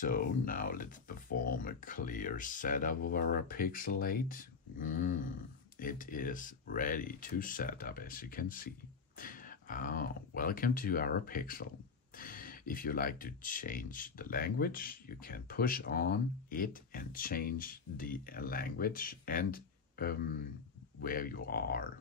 So now let's perform a clear setup of our Pixel 8. It is ready to set up, as you can see. Welcome to our Pixel. If you like to change the language, you can push on it and change the language and where you are.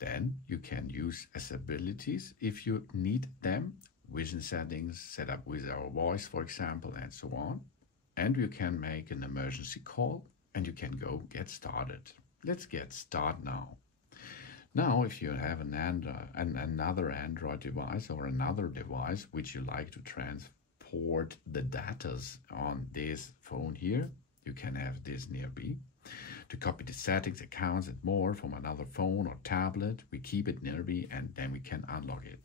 Then you can use accessibilities if you need them, vision settings, set up with our voice, for example, and so on. And you can make an emergency call and you can go get started. Let's get started now. Now, if you have another Android device or another device which you like to transport the data on this phone here, you can have this nearby. To copy the settings, accounts, and more from another phone or tablet, we keep it nearby and then we can unlock it.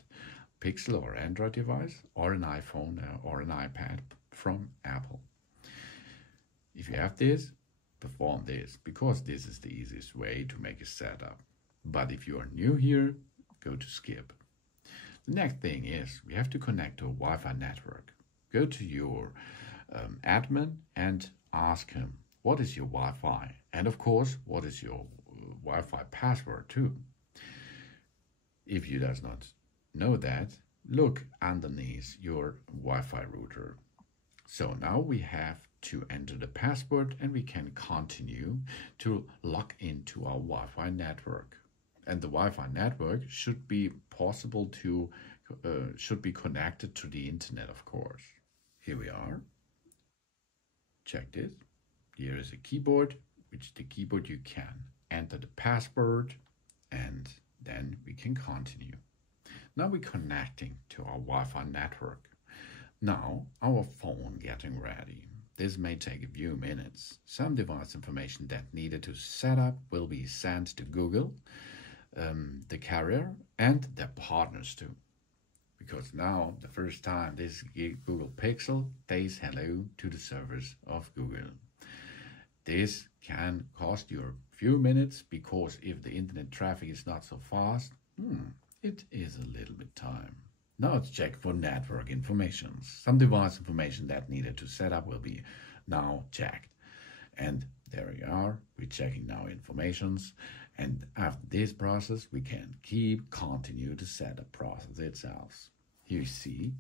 Pixel or Android device, or an iPhone or an iPad from Apple. If you have this, perform this, because this is the easiest way to make a setup. But if you are new here, go to skip. The next thing is we have to connect to a Wi-Fi network. Go to your admin and ask him, what is your Wi-Fi? And of course, what is your Wi-Fi password too? If you does not know that, look underneath your Wi-Fi router. So now we have to enter the password and we can continue to log into our Wi-Fi network. And the Wi-Fi network should be possible to, should be connected to the internet, of course. Here we are. Check this. Here is a keyboard, which the keyboard you can enter the password and then we can continue. Now we're connecting to our Wi-Fi network. Now our phone getting ready. This may take a few minutes. Some device information that needed to set up will be sent to Google, the carrier, and their partners too. Because now, the first time this Google Pixel says hello to the servers of Google. This can cost you a few minutes because if the internet traffic is not so fast, it is a little bit time. Now let's check for network information. Some device information that needed to set up will be now checked. And there we are, we're checking now informations. And after this process, we can continue the setup process itself. Here you see,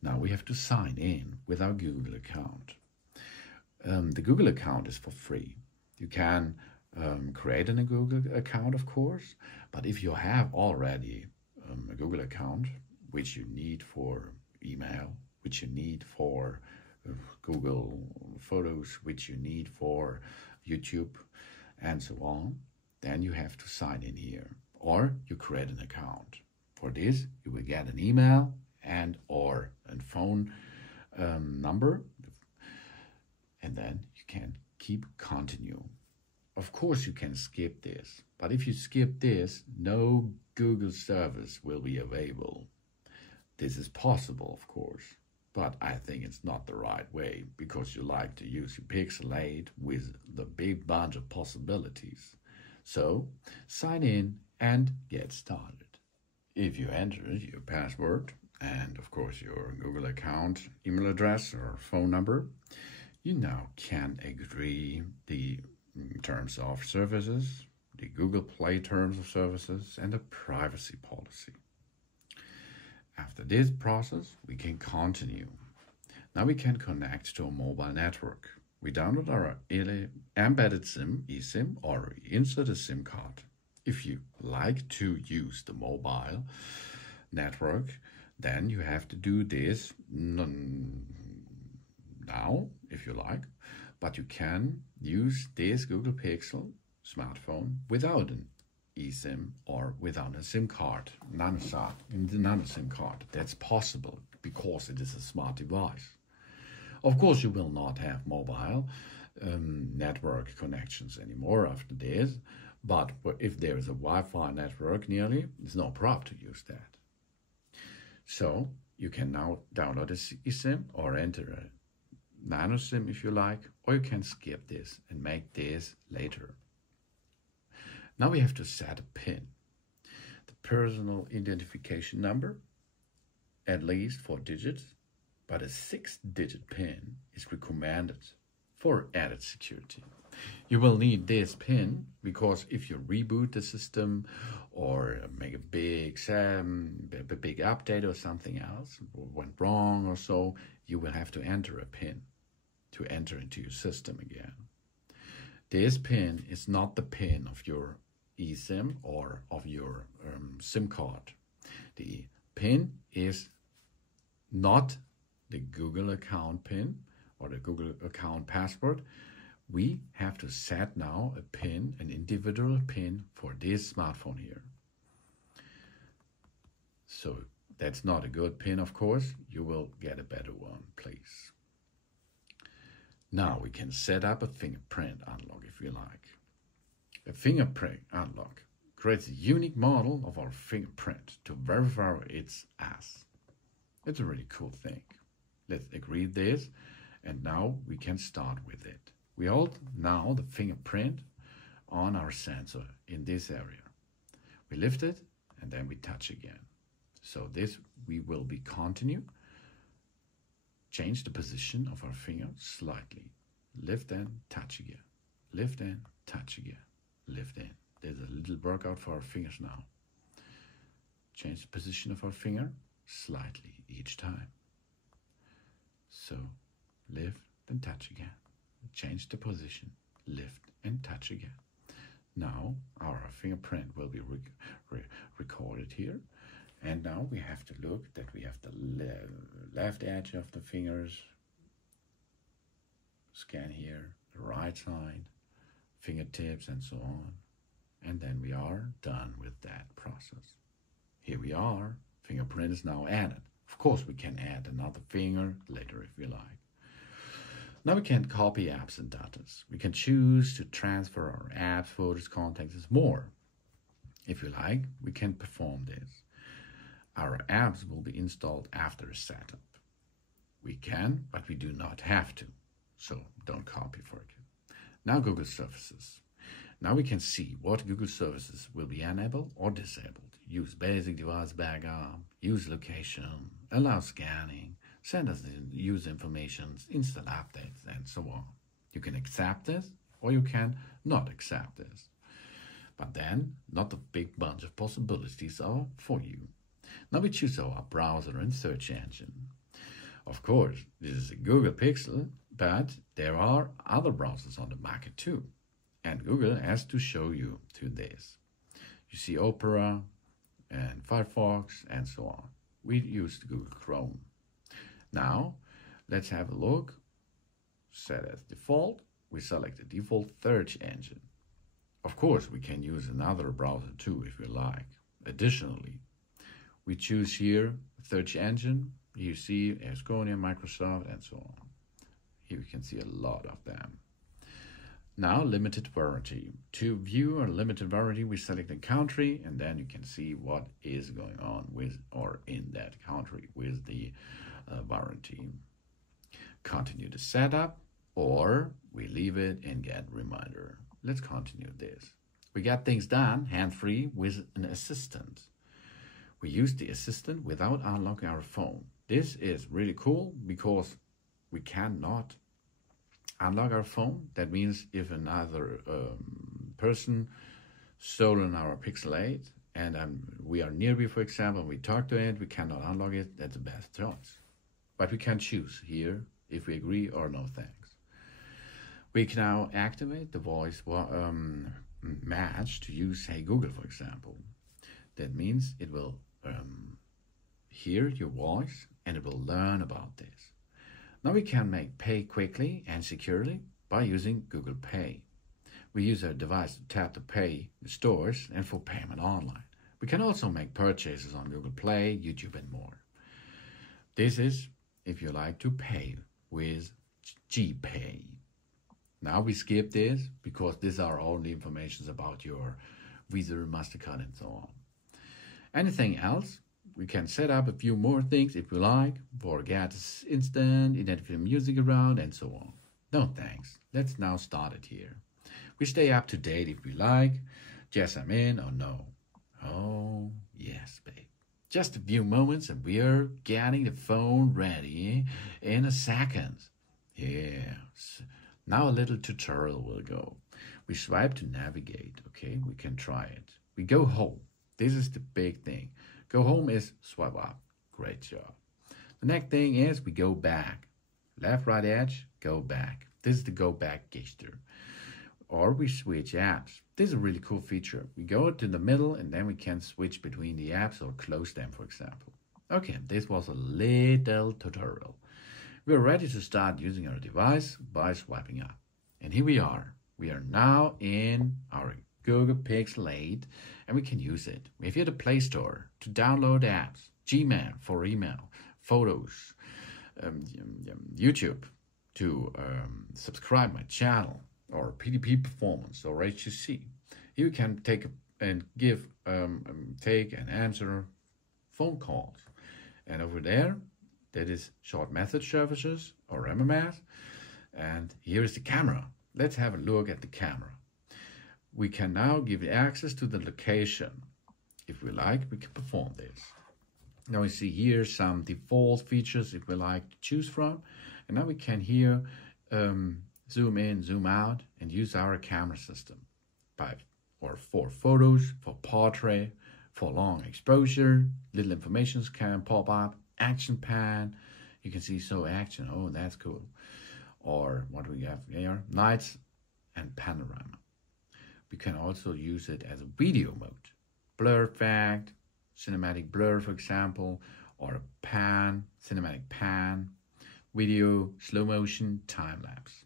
now we have to sign in with our Google account. The Google account is for free. You can create a Google account, of course, but if you have already a Google account, which you need for email, which you need for Google Photos, which you need for YouTube, and so on, then you have to sign in here, or you create an account. For this, you will get an email and or a phone number, and then you can continue. Of course, you can skip this, but if you skip this, no Google service will be available. This is possible, of course, but I think it's not the right way because you like to use your Pixel 8 with the big bunch of possibilities. So, sign in and get started. If you enter your password and, of course, your Google account, email address or phone number, you now can agree the terms of services, the Google Play terms of services, and the privacy policy. After this process, we can continue. Now we can connect to a mobile network. We download our embedded SIM, eSIM, or insert a SIM card. If you like to use the mobile network, then you have to do this now, if you like, but you can use this Google Pixel smartphone without an eSIM or without a SIM card, nano SIM card. That's possible because it is a smart device. Of course, you will not have mobile network connections anymore after this, but if there is a Wi-Fi network nearly, it's no problem to use that. So you can now download a eSIM or enter a nano SIM if you like, or you can skip this and make this later. Now we have to set a PIN, the personal identification number, at least 4 digits, but a 6-digit PIN is recommended for added security. You will need this PIN because if you reboot the system or make a big update or something else went wrong or so, you will have to enter a PIN to enter into your system again. This PIN is not the PIN of your eSIM or of your SIM card. The PIN is not the Google account PIN or the Google account password. We have to set now a PIN, an individual PIN for this smartphone here. So that's not a good PIN, of course. You will get a better one, please. Now we can set up a fingerprint unlock if you like. A fingerprint unlock creates a unique model of our fingerprint to verify it's us. It's a really cool thing. Let's agree this, and now we can start with it. We hold now the fingerprint on our sensor in this area. We lift it and then we touch again. So this we will be continue. Change the position of our finger slightly. Lift and touch again. Lift and touch again. Lift in. There's a little workout for our fingers now. Change the position of our finger slightly each time. So lift and touch again. Change the position, lift and touch again. Now our fingerprint will be recorded here. And now we have to look that we have the left edge of the fingers. Scan here, the right side, fingertips and so on. And then we are done with that process. Here we are, fingerprint is now added. Of course we can add another finger later if we like. Now we can copy apps and data. We can choose to transfer our apps, photos, contacts, and more. If you like, we can perform this. Our apps will be installed after a setup. We can, but we do not have to. So don't copy for it. Now Google services. Now we can see what Google services will be enabled or disabled. Use basic device backup, use location, allow scanning, send us user information, install updates, and so on. You can accept this or you can not accept this. But then, not a big bunch of possibilities are for you. Now we choose our browser and search engine. Of course, this is a Google Pixel, but there are other browsers on the market too. And Google has to show you to this. You see Opera and Firefox and so on. We use Google Chrome. Now, let's have a look. Set as default. We select the default search engine. Of course, we can use another browser too if we like. Additionally, we choose here search engine. You see Asconia, Microsoft, and so on. Here we can see a lot of them. Now, limited variety. To view a limited variety, we select a country, and then you can see what is going on with or in that country with the variety. Continue the setup, or we leave it and get reminder. Let's continue this. We got things done hand-free with an assistant. We use the assistant without unlocking our phone. This is really cool because we cannot unlock our phone. That means if another person stolen our Pixel 8 and we are nearby, for example, and we talk to it, we cannot unlock it, that's the best choice. But we can choose here if we agree or no thanks. We can now activate the voice match to use Hey Google, for example. That means it will hear your voice and it will learn about this. Now we can make pay quickly and securely by using Google Pay. We use our device to tap to pay the stores and for payment online. We can also make purchases on Google Play, YouTube, and more. This is if you like to pay with GPay. Now we skip this because these are all the information about your Visa, MasterCard, and so on. Anything else? We can set up a few more things if we like, for get instant, identify music around, and so on. No thanks. Let's now start it here. We stay up to date if we like. Yes, I'm in or no. Oh, yes, babe. Just a few moments and we are getting the phone ready in a second. Yes. Now a little tutorial will go. We swipe to navigate, okay? We can try it. We go home. This is the big thing. Go home is swipe up. Great job. The next thing is we go back. Left, right edge, go back. This is the go back gesture. Or we switch apps. This is a really cool feature. We go to the middle and then we can switch between the apps or close them, for example. Okay, this was a little tutorial. We are ready to start using our device by swiping up. And here we are. We are now in our Google Pixel 8 and we can use it. If you're at the Play Store to download apps, Gmail for email, photos, YouTube to subscribe my channel, or PDP Performance or HTC. You can take and answer phone calls. And over there, that is short message services or MMS. And here is the camera. Let's have a look at the camera. We can now give access to the location. If we like, we can perform this. Now we see here some default features if we like to choose from. And now we can here zoom in, zoom out, and use our camera system for photos, for portrait, for long exposure. Little informations can pop up. Action pan, you can see action. Oh, that's cool. Or what we have here, nights and panorama. We can also use it as a video mode. Blur effect, cinematic blur, for example, or a pan, cinematic pan, video, slow motion, time lapse.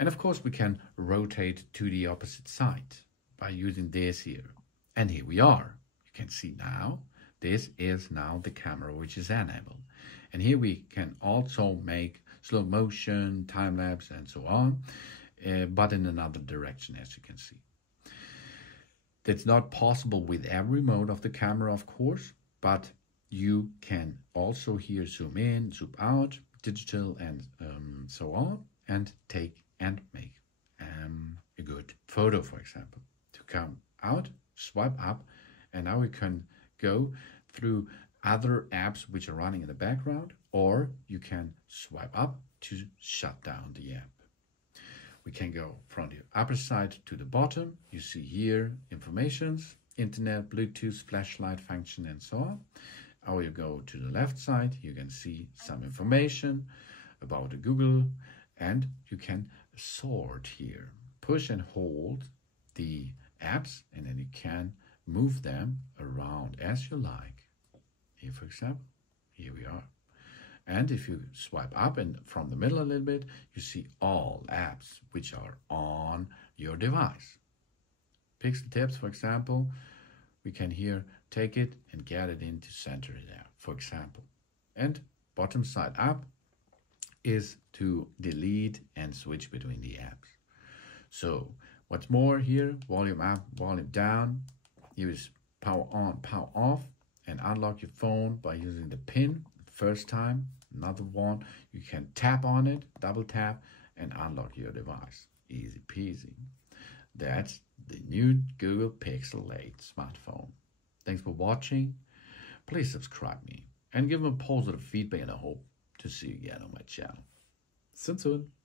And of course, we can rotate to the opposite side by using this here. And here we are. You can see now, this is now the camera which is enabled. And here we can also make slow motion, time lapse, and so on, but in another direction, as you can see. That's not possible with every mode of the camera, of course, but you can also here zoom in, zoom out, digital, and so on, and take and make a good photo, for example. To come out, swipe up, and now we can go through other apps which are running in the background, or you can swipe up to shut down the app. We can go from the upper side to the bottom. You see here informations, internet, Bluetooth, flashlight function, and so on. Or you go to the left side, you can see some information about the Google, and you can sort here. Push and hold the apps, and then you can move them around as you like. Here, for example, here we are. And if you swipe up and from the middle a little bit, you see all apps which are on your device. Pixel tips, for example, we can here take it and get it into center there, for example. And bottom side up is to delete and switch between the apps. So what's more here, volume up, volume down. Here is power on, power off, and unlock your phone by using the pin first time. Another one, you can tap on it, double tap, and unlock your device. Easy peasy. That's the new Google Pixel 8 smartphone. Thanks for watching. Please subscribe me and give me positive feedback, and I hope to see you again on my channel. See you soon.